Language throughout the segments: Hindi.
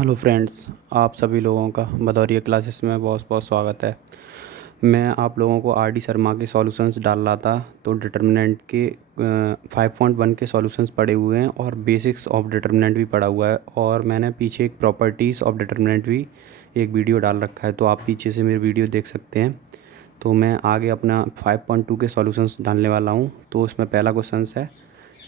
हेलो फ्रेंड्स, आप सभी लोगों का भदौरिया क्लासेस में बहुत बहुत स्वागत है। मैं आप लोगों को आर डी शर्मा के सॉल्यूशंस डाल रहा था। तो डिटर्मिनेंट के 5.1 के सॉल्यूशंस पड़े हुए हैं और बेसिक्स ऑफ डिटर्मिनेंट भी पड़ा हुआ है, और मैंने पीछे एक प्रॉपर्टीज़ ऑफ डिटर्मिनेंट भी एक वीडियो डाल रखा है, तो आप पीछे से मेरी वीडियो देख सकते हैं। तो मैं आगे अपना 5.2 के सॉल्यूशंस डालने वाला हूँ। तो उसमें पहला क्वेश्चन है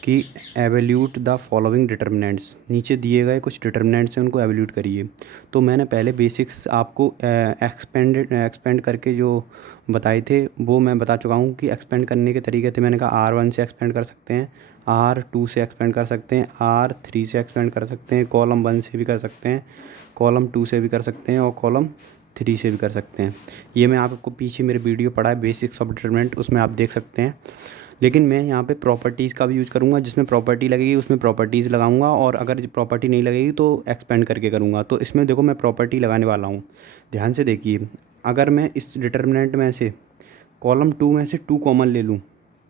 कि एवैल्यूट द फॉलोइंग डिटर्मिनेंट्स। नीचे दिए गए कुछ डिटर्मिनेंट्स हैं, उनको एवैल्यूट करिए। तो मैंने पहले बेसिक्स आपको एक्सपेंड करके जो बताए थे वो मैं बता चुका हूँ कि एक्सपेंड करने के तरीके थे। मैंने कहा R1 से एक्सपेंड कर सकते हैं, R2 से एक्सपेंड कर सकते हैं, R3 से एक्सपेंड कर सकते हैं, कॉलम 1 से भी कर सकते हैं, कॉलम 2 से भी कर सकते हैं और कॉलम 3 से भी कर सकते हैं। ये मैं आपको पीछे मेरे वीडियो पढ़ा है बेसिक्स ऑफ डिटर्मिनेंट, उसमें आप देख सकते हैं। लेकिन मैं यहाँ पे प्रॉपर्टीज़ का भी यूज़ करूँगा। जिसमें प्रॉपर्टी लगेगी उसमें प्रॉपर्टीज़ लगाऊंगा, और अगर प्रॉपर्टी नहीं लगेगी तो एक्सपेंड करके करूँगा। तो इसमें देखो मैं प्रॉपर्टी लगाने वाला हूँ, ध्यान से देखिए। अगर मैं इस डिटर्मिनेंट में से कॉलम 2 में से 2 कॉमन ले लूँ,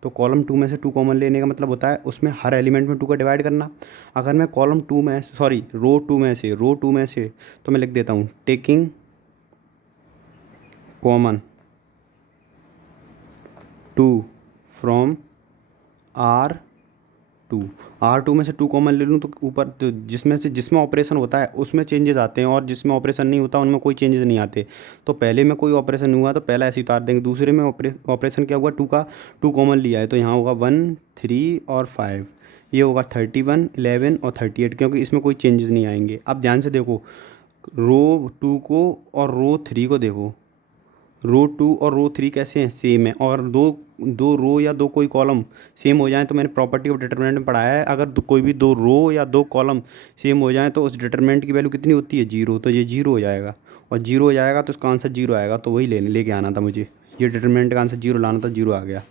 तो कॉलम 2 में से 2 कॉमन लेने का मतलब होता है उसमें हर एलिमेंट में 2 का डिवाइड करना। अगर मैं कॉलम 2 में सॉरी रो 2 में से तो मैं लिख देता हूँ टेकिंग कॉमन 2 फ्रॉम R2 में से 2 कॉमन ले लूँ तो ऊपर तो जिसमें ऑपरेशन होता है उसमें चेंजेस आते हैं, और जिसमें ऑपरेशन नहीं होता उनमें कोई चेंजेस नहीं आते। तो पहले में कोई ऑपरेशन नहीं हुआ तो पहला ऐसे उतार देंगे। दूसरे में ऑपरेशन क्या हुआ, 2 कॉमन लिया है, तो यहाँ होगा 1, 3 और 5। ये होगा 31, 11 और 38, क्योंकि इसमें कोई चेंजेस नहीं आएंगे। अब ध्यान से देखो, रो 2 को और रो 3 को देखो। रो 2 और रो 3 कैसे हैं, सेम है। और दो दो रो या दो कोई कॉलम सेम हो जाएं तो मैंने प्रॉपर्टी ऑफ डिटरमिनेंट में पढ़ाया है, अगर कोई भी 2 रो या 2 कॉलम सेम हो जाएं तो उस डिटरमिनेंट की वैल्यू कितनी होती है, 0। तो ये 0 हो जाएगा, और 0 हो जाएगा तो उसका आंसर 0 आएगा। तो वही लेके आना था मुझे, ये डिटरमिनेंट का आंसर 0 लाना था, 0 आ गया।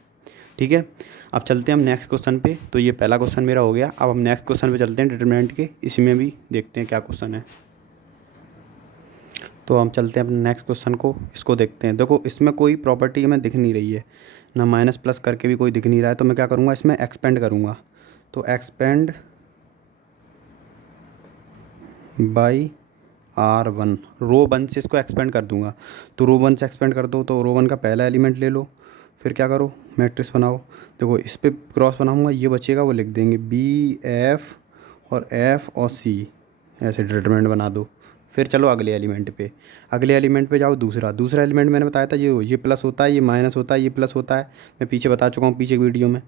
ठीक है, अब चलते हैं हम नेक्स्ट क्वेश्चन पे। तो ये पहला क्वेश्चन मेरा हो गया। अब हम नेक्स्ट क्वेश्चन पे चलते हैं डिटरमिनेंट के, इसमें भी देखते हैं क्या क्वेश्चन है। तो हम चलते हैं अपने नेक्स्ट क्वेश्चन को, इसको देखते हैं। देखो इसमें कोई प्रॉपर्टी हमें दिख नहीं रही है ना, माइनस प्लस करके भी कोई दिख नहीं रहा है। तो मैं क्या करूँगा, इसमें एक्सपेंड करूँगा। तो एक्सपेंड बाई R1, रो 1 से इसको एक्सपेंड कर दूँगा। तो रो 1 से एक्सपेंड कर दो तो रो 1 का पहला एलिमेंट ले लो, फिर क्या करो, मैट्रिक्स बनाओ। देखो इस पर क्रॉस बनाऊँगा, ये बचेगा वो लिख देंगे B, F और F और C, ऐसे डिटरमिनेंट बना दो। फिर चलो अगले एलिमेंट पे जाओ। दूसरा एलिमेंट मैंने बताया था ये प्लस होता है, ये माइनस होता है, ये प्लस होता है। मैं पीछे बता चुका हूँ, पीछे वीडियो में।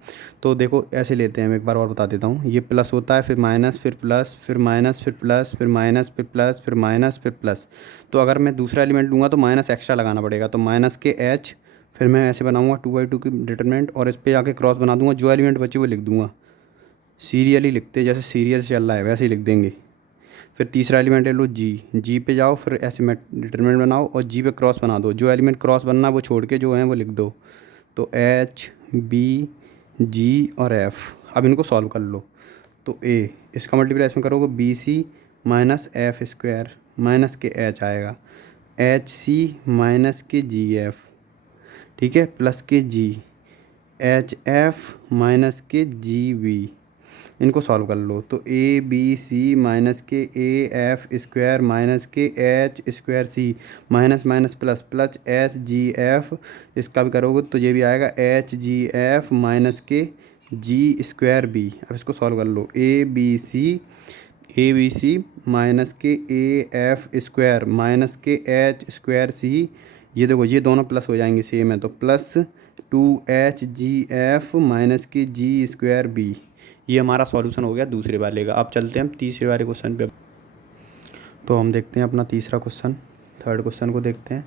तो देखो ऐसे लेते हैं, मैं एक बार और बता देता हूँ। ये प्लस होता है, फिर माइनस, फिर प्लस, फिर माइनस, फिर प्लस, फिर माइनस, फिर प्लस, फिर माइनस, फिर प्लस। तो अगर मैं दूसरा एलिमेंट लूँगा तो माइनस एक्स्ट्रा लगाना पड़ेगा, तो माइनस के H। फिर मैं ऐसे बनाऊँगा 2/2 की डिटरमिनेंट, और इस पर जाके क्रॉस बना दूँगा। जो एलिमेंट बचे वो लिख दूँगा, सीरियली लिखते, जैसे सीरियल से चल रहा है वैसे ही लिख देंगे। फिर तीसरा एलिमेंट ले लो जी पे जाओ, फिर ऐसे में डिटरमिनेंट बनाओ और जी पे क्रॉस बना दो। जो एलिमेंट क्रॉस बनना वो छोड़ के जो है वो लिख दो। तो H, B, G और F। अब इनको सॉल्व कर लो। तो इसका मल्टीप्लाई इसमें करोगे BC माइनस F² माइनस के H आएगा, HC माइनस के GF, ठीक है, प्लस के HF माइनस के GB। इनको सॉल्व कर लो। तो ABC माइनस के AF² माइनस के H²C minus minus plus plus SGF। इसका भी करोगे तो ये भी आएगा HGF माइनस के G²B। अब इसको सॉल्व कर लो। ABC माइनस के AF² माइनस के H²C। ये देखो ये दोनों प्लस हो जाएंगे, सेम है, तो प्लस 2HGF माइनस के G²B। ये हमारा सॉल्यूशन हो गया दूसरे वाले का। अब चलते हैं हम तीसरे वाले क्वेश्चन पे। तो हम देखते हैं अपना तीसरा क्वेश्चन, थर्ड क्वेश्चन को देखते हैं।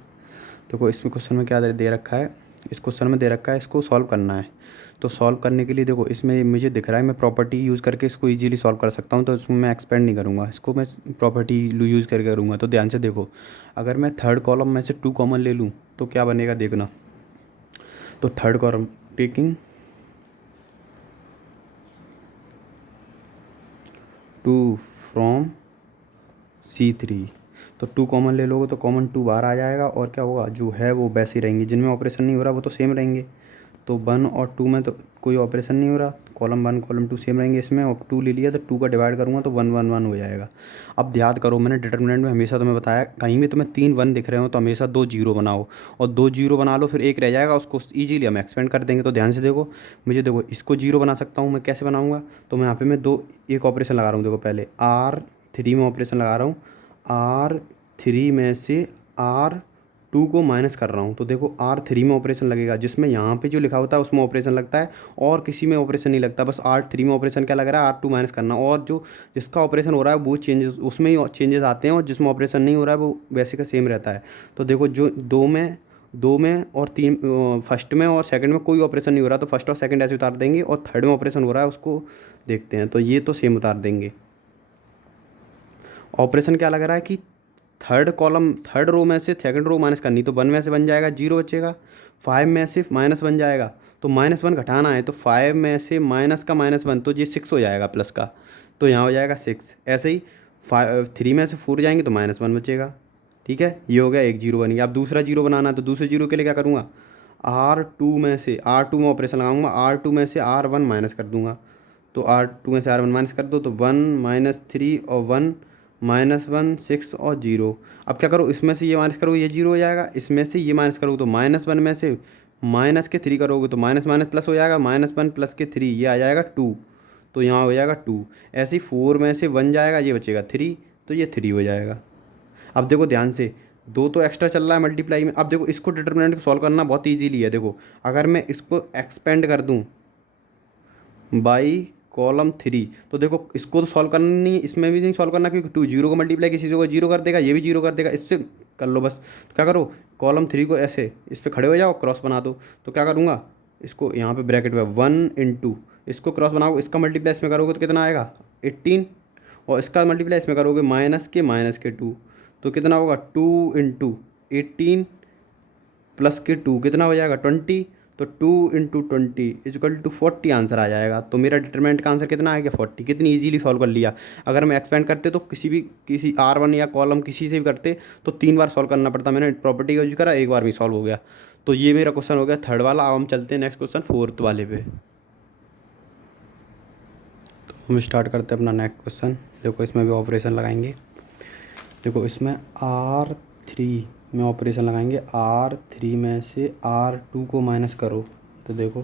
देखो इसमें क्वेश्चन में क्या दे रखा है, इस क्वेश्चन में दे रखा है इसको सॉल्व करना है। तो सॉल्व करने के लिए देखो इसमें मुझे दिख रहा है मैं प्रॉपर्टी यूज़ करके इसको इजीली सॉल्व कर सकता हूँ। तो इसमें मैं एक्सपेंड नहीं करूँगा, इसको मैं प्रॉपर्टी यूज़ करके करूँगा। तो ध्यान से देखो, अगर मैं थर्ड कॉलम में से 2 कॉमन ले लूँ तो क्या बनेगा देखना। तो third column taking 2 from C3, तो 2 कॉमन ले लोगे तो कॉमन 2 बाहर आ जाएगा, और क्या होगा, जो है वो वैसे ही रहेंगे। जिनमें ऑपरेशन नहीं हो रहा वो तो सेम रहेंगे। तो 1 और 2 में तो कोई ऑपरेशन नहीं हो रहा, कॉलम 1 कॉलम 2 सेम रहेंगे इसमें, और 2 ले लिया तो 2 का डिवाइड करूँगा तो 1 1 1 हो जाएगा। अब याद करो मैंने डिटर्मिनेंट में हमेशा तुम्हें बताया कहीं भी तुम्हें 3 1 दिख रहे हो तो हमेशा 2 जीरो बनाओ, और 2 जीरो बना लो, फिर एक रह जाएगा उसको ईजिली हम एक्सपेंड कर देंगे। तो ध्यान से देखो, मुझे देखो इसको जीरो बना सकता हूँ मैं, कैसे बनाऊँगा? तो मैं यहाँ पे मैं दो एक ऑपरेशन लगा रहा हूँ। देखो पहले R3 में ऑपरेशन लगा रहा हूँ, R3 में से R2 को माइनस कर रहा हूँ। तो देखो R3 में ऑपरेशन लगेगा, जिसमें यहाँ पे जो लिखा होता है उसमें ऑपरेशन लगता है, और किसी में ऑपरेशन नहीं लगता। बस R3 में ऑपरेशन क्या लग रहा है? R2 माइनस करना, और जो जिसका ऑपरेशन हो रहा है वो चेंजेस उसमें ही चेंजेस आते हैं, और जिसमें ऑपरेशन नहीं हो रहा है वो वैसे का सेम रहता है। तो देखो जो दो में और तीन, फर्स्ट में और सेकंड में कोई ऑपरेशन नहीं हो रहा तो फर्स्ट और सेकंड ऐसे उतार देंगे, और थर्ड में ऑपरेशन हो रहा है उसको देखते हैं, तो ये तो सेम उतार देंगे। ऑपरेशन क्या लग रहा है कि थर्ड रो में से सेकंड रो माइनस करनी, तो 1 में से बन जाएगा 0 बचेगा, 5 में से माइनस बन जाएगा, तो -1 घटाना है, तो 5 में से माइनस का -1 तो ये 6 हो जाएगा प्लस का, तो यहाँ हो जाएगा 6। ऐसे ही 3 में से 4 जाएंगे तो -1 बचेगा। ठीक है, ये हो गया, एक जीरो बन गया। अब दूसरा जीरो बनाना है, तो दूसरे जीरो के लिए क्या करूँगा? R2 में ऑपरेशन लगाऊंगा, R2 में से R1 माइनस कर दूंगा, तो R2 में से R1 माइनस कर दो तो 1 -3 और 1 -1 6 और 0। अब क्या करो, इसमें से ये माइनस करो ये 0 हो जाएगा, इसमें से ये माइनस करोगे तो -1 में से माइनस के 3 करोगे तो माइनस माइनस प्लस हो जाएगा, -1 प्लस के 3 ये आ जाएगा 2, तो यहाँ हो जाएगा 2। ऐसे ही 4 में से 1 जाएगा, ये बचेगा 3, तो ये 3 हो जाएगा। अब देखो ध्यान से, दो तो एक्स्ट्रा चल रहा है मल्टीप्लाई में। अब देखो इसको डिटर्मिनेंट को सॉल्व करना बहुत ईजीली है। देखो अगर मैं इसको एक्सपेंड कर दूँ बाई कॉलम 3, तो देखो इसको तो सॉल्व करना नहीं, इसमें भी नहीं सॉल्व करना, क्योंकि 2 जीरो को मल्टीप्लाई किसी को जीरो कर देगा, ये भी जीरो कर देगा, इससे कर लो बस। तो क्या करो, कॉलम 3 को ऐसे इस पर खड़े हो जाओ, क्रॉस बना दो। तो क्या करूँगा, इसको यहाँ पे ब्रैकेट में 1 × इसको क्रॉस बनाओगे, इसका मल्टीप्लाई इसमें करोगे तो कितना आएगा 18, और इसका मल्टीप्लाई इसमें करोगे -के 2, तो कितना होगा 2 × 18 प्लस के 2 कितना हो जाएगा 20, तो 2 × 20 = 40 आंसर आ जाएगा। तो मेरा डिटरमिनेंट का आंसर कितना आ गया 40। कितनी इजीली सॉल्व कर लिया। अगर मैं एक्सपेंड करते तो किसी R1 या कॉलम किसी से भी करते तो 3 बार सॉल्व करना पड़ता, मैंने प्रॉपर्टी का यूज करा, एक बार में सॉल्व हो गया। तो ये मेरा क्वेश्चन हो गया थर्ड वाला। अब हम चलते हैं नेक्स्ट क्वेश्चन फोर्थ वाले पे। तो हम स्टार्ट करते हैं अपना नेक्स्ट क्वेश्चन। देखो इसमें भी ऑपरेशन लगाएंगे। देखो इसमें R3 में ऑपरेशन लगाएंगे, R3 में से R2 को माइनस करो। तो देखो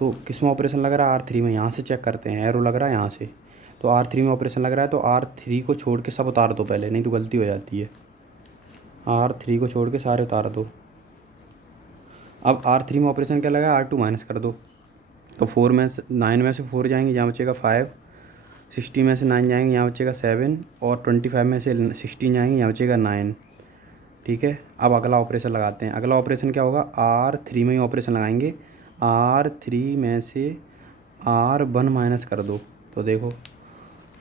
तो किस में ऑपरेशन लग रहा है R3 में, यहाँ से चेक करते हैं, एरो लग रहा है यहाँ से। तो R3 में ऑपरेशन लग रहा है, तो R3 को छोड़ के सब उतार दो पहले, नहीं तो गलती हो जाती है। R3 को छोड़ के सारे उतार दो। अब R3 में ऑपरेशन क्या लगा, R2 माइनस कर दो। तो 9 में से 4 जाएंगे, यहाँ बचेगा 5, 60 में से 9 जाएंगे, यहाँ बचेगा 7, और 25 में से 16 जाएंगे, यहाँ बचेगा 9। ठीक है, अब अगला ऑपरेशन लगाते हैं। अगला ऑपरेशन क्या होगा, R3 में ही ऑपरेशन लगाएंगे, R3 में से R1 माइनस कर दो। तो देखो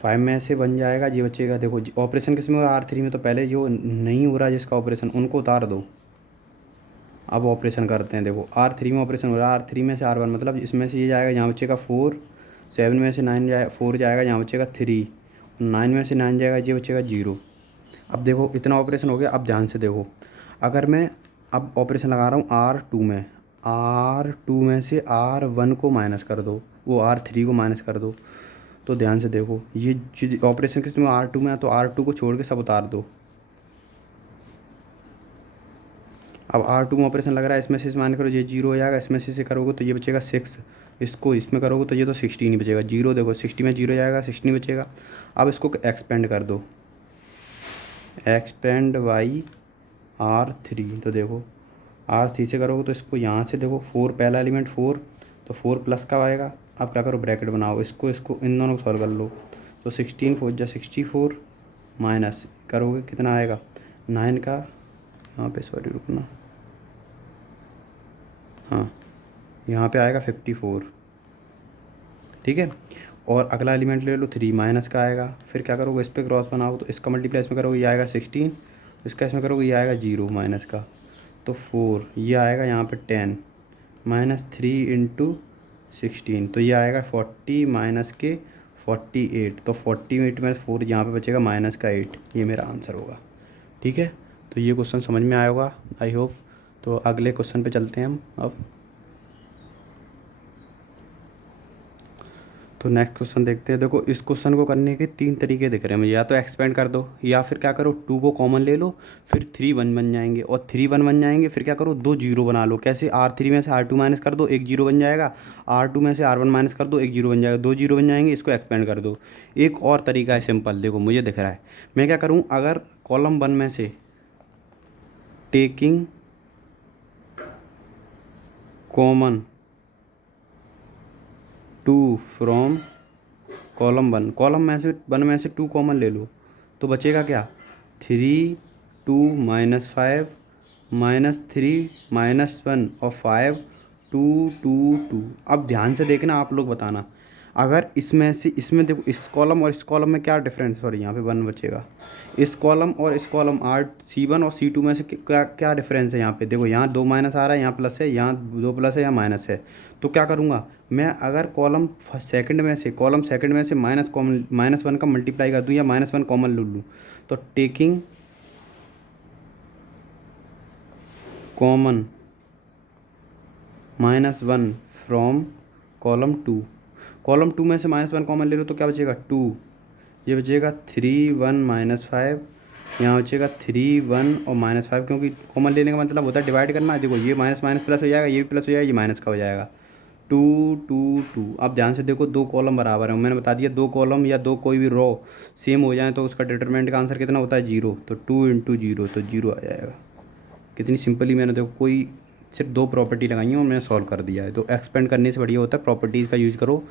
5 में से बन जाएगा, ये बचेगा। देखो ऑपरेशन किस में हो रहा है R3 में, तो पहले जो नहीं हो रहा जिसका ऑपरेशन उनको उतार दो। अब ऑपरेशन करते हैं। देखो R3 में ऑपरेशन हो रहा है, R3 में से R1 मतलब इसमें से ये जाएगा, यहाँ बचेगा 4, 7 में से 4 जाएगा, यहाँ बचेगा 3, 9 में से 9 जाएगा, ये बचेगा 0। अब देखो इतना ऑपरेशन हो गया। अब ध्यान से देखो, अगर मैं अब ऑपरेशन लगा रहा हूँ R2 में से R1 को माइनस कर दो, वो R3 को माइनस कर दो। तो ध्यान से देखो ये ऑपरेशन किस में R2 में है, तो R2 को छोड़ के सब उतार दो। अब R2 में ऑपरेशन लग रहा है, इसमें से माइनस करो, ये 0 हो जाएगा, इसमें से करोगे तो ये बचेगा 6, इसको इसमें करोगे तो ये तो 16 ही बचेगा। 0 देखो 60 में 0 जाएगा, 16 बचेगा। अब इसको एक्सपेंड कर दो, एक्सपेंड बाई R3। तो देखो R3 से करोगे तो इसको यहाँ से देखो 4 पहला एलिमेंट 4, तो 4 प्लस का आएगा। अब क्या करो, ब्रैकेट बनाओ, इसको इन दोनों को सॉल्व कर लो। तो 16 4 जा 64, माइनस करोगे कितना आएगा 9 का, यहाँ पे सॉरी रुकना, हाँ यहाँ पे आएगा 54। ठीक है, और अगला एलिमेंट ले लो 3, माइनस का आएगा। फिर क्या करोगे, इस पर क्रॉस बनाओ, तो इसका मल्टीप्लाई इसमें करोगे, ये आएगा 16, इसका इसमें करोगे, ये आएगा 0 माइनस का, तो 4, ये आएगा यहाँ पे 10, -3 × 16, तो ये आएगा 40 माइनस के 48, तो 48 में 4 यहाँ पे बचेगा माइनस का 8, ये मेरा आंसर होगा। ठीक है, तो ये क्वेश्चन समझ में आया होगा आई होप। तो अगले क्वेश्चन पे चलते हैं हम अब। तो नेक्स्ट क्वेश्चन देखते हैं। देखो इस क्वेश्चन को करने के 3 तरीके दिख रहे हैं मुझे, या तो एक्सपेंड कर दो, या फिर क्या करो 2 को कॉमन ले लो, फिर 3 1 बन जाएंगे, और 3 1 बन जाएंगे फिर क्या करो 2 जीरो बना लो। कैसे? R3 में से R2 माइनस कर दो, एक जीरो बन जाएगा। R2 में से R1 माइनस कर दो, एक जीरो बन जाएगा, 2 जीरो बन जाएंगे, इसको एक्सपेंड कर दो। एक और तरीका है सिंपल, देखो मुझे दिख रहा है। मैं क्या करूँ, अगर कॉलम 1 में से taking common 2 from column 1, column में से 1 में से 2 कॉमन ले लो, तो बचेगा क्या 3 2 माइनस 5 माइनस 3 माइनस 1 और 5 2 2 2। अब ध्यान से देखना, आप लोग बताना, अगर इसमें से इसमें देखो इस कॉलम और इस कॉलम में क्या डिफरेंस, सॉरी यहाँ पे 1 बचेगा। इस कॉलम और इस कॉलम C1 और C2 में से क्या क्या डिफरेंस है? यहाँ पे देखो, यहाँ 2 माइनस आ रहा है, यहाँ प्लस है, यहाँ 2 प्लस है, यहाँ माइनस है। तो क्या करूँगा मैं, अगर कॉलम सेकंड में से माइनस 1 का मल्टीप्लाई कर दूँ या माइनस 1 कॉमन ले लूँ, तो टेकिंग कॉमन -1 फ्रॉम कॉलम 2 में से -1 कॉमन ले लो तो क्या बचेगा 2, ये बचेगा 3 1 -5, यहाँ बचेगा 3 1 और -5, क्योंकि कॉमन लेने का मतलब होता है डिवाइड करना है। देखो ये माइनस माइनस प्लस हो जाएगा, ये भी प्लस हो जाएगा, ये माइनस का हो जाएगा 2 2 2। अब ध्यान से देखो, 2 कॉलम बराबर है, मैंने बता दिया 2 कॉलम या 2 कोई भी रो सेम हो जाए तो उसका डिटरमिनेंट का आंसर कितना होता है 0, तो 2 × 0 तो 0 आ जाएगा। कितनी सिंपली मैंने देखो कोई सिर्फ 2 प्रॉपर्टी लगाई है और मैंने सॉल्व कर दिया है। तो एक्सपेंड करने से बढ़िया होता है प्रॉपर्टीज़ का यूज़ करो।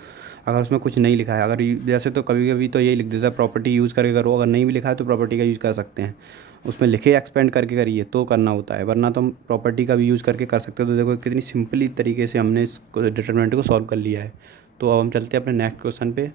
अगर उसमें कुछ नहीं लिखा है, अगर जैसे तो कभी कभी तो यही लिख देता है प्रॉपर्टी यूज़ करके करो, अगर नहीं भी लिखा है तो प्रॉपर्टी का यूज़ कर सकते हैं। उसमें लिखे एक्सपेंड करके करिए तो करना होता है, वरना तो हम प्रॉपर्टी का भी यूज़ करके कर सकते हो। तो देखो कितनी सिंपली तरीके से हमने इस डिटरमिनेंट को सॉल्व कर लिया है। तो अब हम चलते हैं अपने नेक्स्ट क्वेश्चन पे।